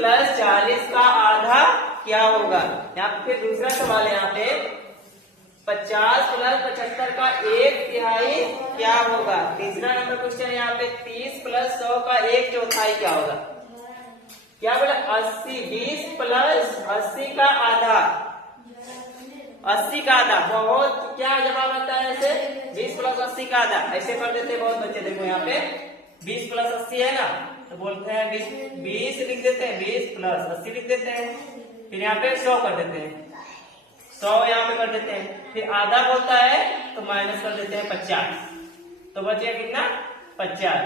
Plus 40 का आधा क्या होगा। यहाँ पे फिर दूसरा सवाल है, यहाँ पे 50 प्लस 75 का 1/3 क्या होगा। तीसरा नंबर क्वेश्चन यहाँ पे 30 प्लस 100 का 1/4 क्या होगा। क्या बोला 80, 20 प्लस 80 का आधा, 80 का आधा। बहुत क्या जवाब आता है ऐसे, 20 प्लस 80 का आधा ऐसे कर देते हैं बहुत बच्चे। देखो यहाँ पे 20 प्लस 80 है ना, तो बोलते हैं 20 लिख देते हैं, 20 प्लस 80 लिख देते हैं। फिर यहाँ पे 100 कर देते हैं, 100 यहाँ पे कर देते हैं। फिर आधा बोलता है तो माइनस कर देते हैं 50, तो बच गया कितना 50।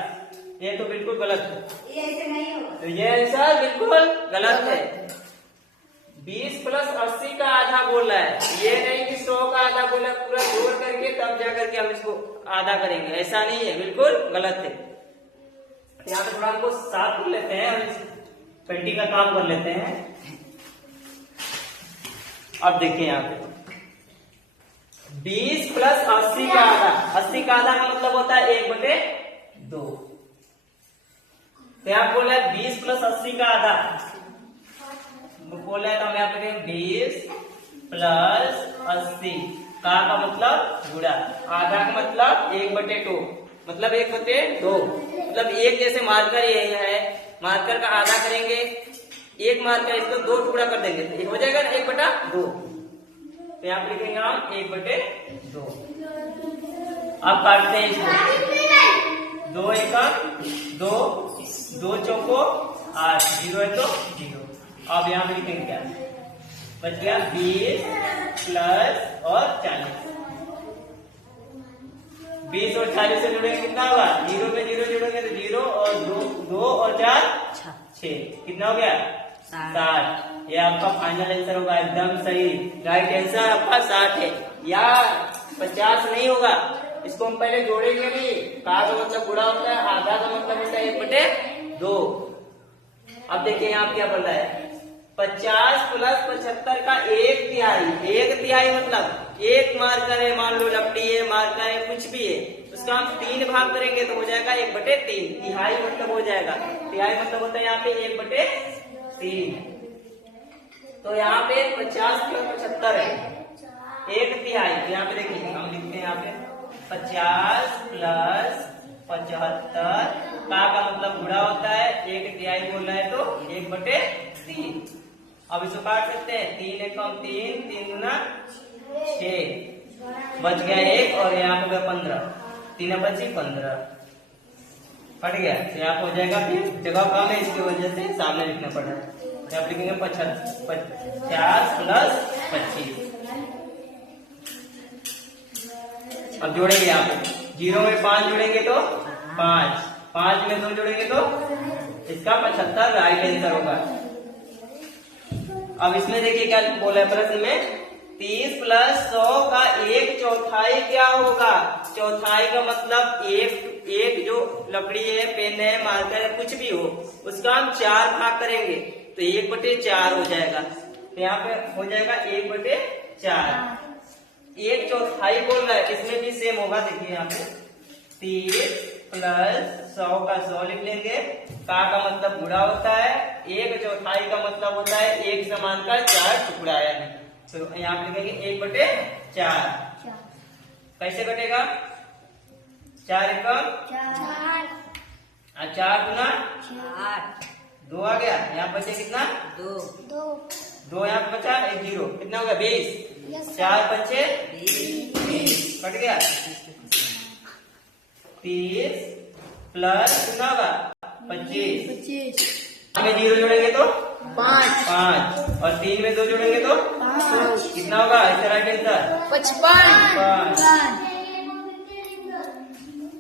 ये तो बिल्कुल गलत है, ये ऐसे नहीं होगा। तो ये आंसर बिल्कुल गलत है। 20 प्लस 80 का आधा बोल रहा है, ये नहीं कि 100 का आधा बोला। पूरा जोड़ करके तब जा करके हम इसको आधा करेंगे, ऐसा नहीं है, बिल्कुल गलत है। यहाँ पे थोड़ा हमको साफ कर लेते हैं और पेंटिंग का काम कर लेते हैं। अब देखिए यहाँ पे 20 प्लस 80 का आधा, 80 का आधा का मतलब होता है 1/2। तो यहाँ बोला है 20 प्लस 80 का आधा, बोला है तो हम यहाँ पे 20 प्लस 80 का मतलब गुणा, आधा का मतलब 1/2, मतलब 1/2। मतलब एक जैसे मार्कर ये है, मार्कर का आधा करेंगे, एक मार्कर इसको 2 टुकड़ा कर देंगे तो ये हो जाएगा ना 1/2। तो यहाँ पे लिखेंगे हम 1/2। अब काटते हैं इसको, 2 एकम 2, 2 चौको 8, 0 है तो 0। अब यहाँ पे लिखेंगे क्या बच गया 20 प्लस और 40। 20 और 40 से जुड़ेंगे कितना होगा, 0 में 0 जुड़ेंगे तो 0 और 2 और 4 6, कितना हो गया 60। ये आपका फाइनल आंसर होगा, एकदम सही। राइट आंसर आपका 60 है, या 50 नहीं होगा। इसको हम पहले जोड़ेंगे भी, का मतलब गुणा होता है, आधा का मतलब होता है 1/2। अब देखिए यहाँ क्या बोल रहा है 50 प्लस 75 का 1/3। 1/3 मतलब एक मार्कर है, मान लो लकड़ी है, मार्कर है, कुछ भी है, उसका हम 3 भाग करेंगे तो हो जाएगा 1/3। तिहाई मतलब हो जाएगा, तिहाई मतलब होता है यहाँ पे 1/3। तो यहाँ पे 50 प्लस 75 है 1/3। यहाँ पे देखिए हम लिखते हैं यहाँ पे 50 प्लस 75 का मतलब गुणा होता है, 1/3 बोल रहा है तो 1/3। अब इसको काट सकते हैं, 3 एकम 3, 3 गुना 6, बच गया 1 और यहाँ पे 15, 3 बची 15, कट गया। तो यहाँ हो जाएगा, फिर जगह कम है इसकी वजह से सामने लिखना पड़ रहा है। तो आप लिखेंगे 50 प्लस 25। अब जोड़ेंगे यहाँ पे, 0 में 5 जोड़ेंगे तो 5, 5 में 2 जोड़ेंगे तो इसका 75 राइट आंसर होगा। अब इसमें देखिए क्या बोला है प्रश्न में, 30 प्लस 100 का 1/4 क्या होगा। चौथाई का मतलब एक जो लकड़ी है, पेन है, मार्कर है, कुछ भी हो, उसका हम 4 भाग करेंगे तो 1/4 हो जाएगा। तो यहाँ पे हो जाएगा 1/4। 1/4 बोल रहा है, इसमें भी सेम होगा। देखिए यहाँ पे 30 प्लस 100 का 100 लिख लेंगे, का मतलब गुणा होता है, 1/4 का मतलब होता है एक समान का 4 टुकड़ा है। तो यहाँ पे लिखेंगे 1/4। कैसे कटेगा, 4 एकम 4 गुना 2 आ गया। यहाँ बचे कितना 2 यहाँ पे बचा 1 0, कितना हो गया 20, 4 बचे 20, कट गया। 30 प्लस कितना होगा 25, में 0 जोड़ेंगे तो 5 और 3 में 2 जोड़ेंगे तो 5, कितना होगा इसका राइट आंसर 55।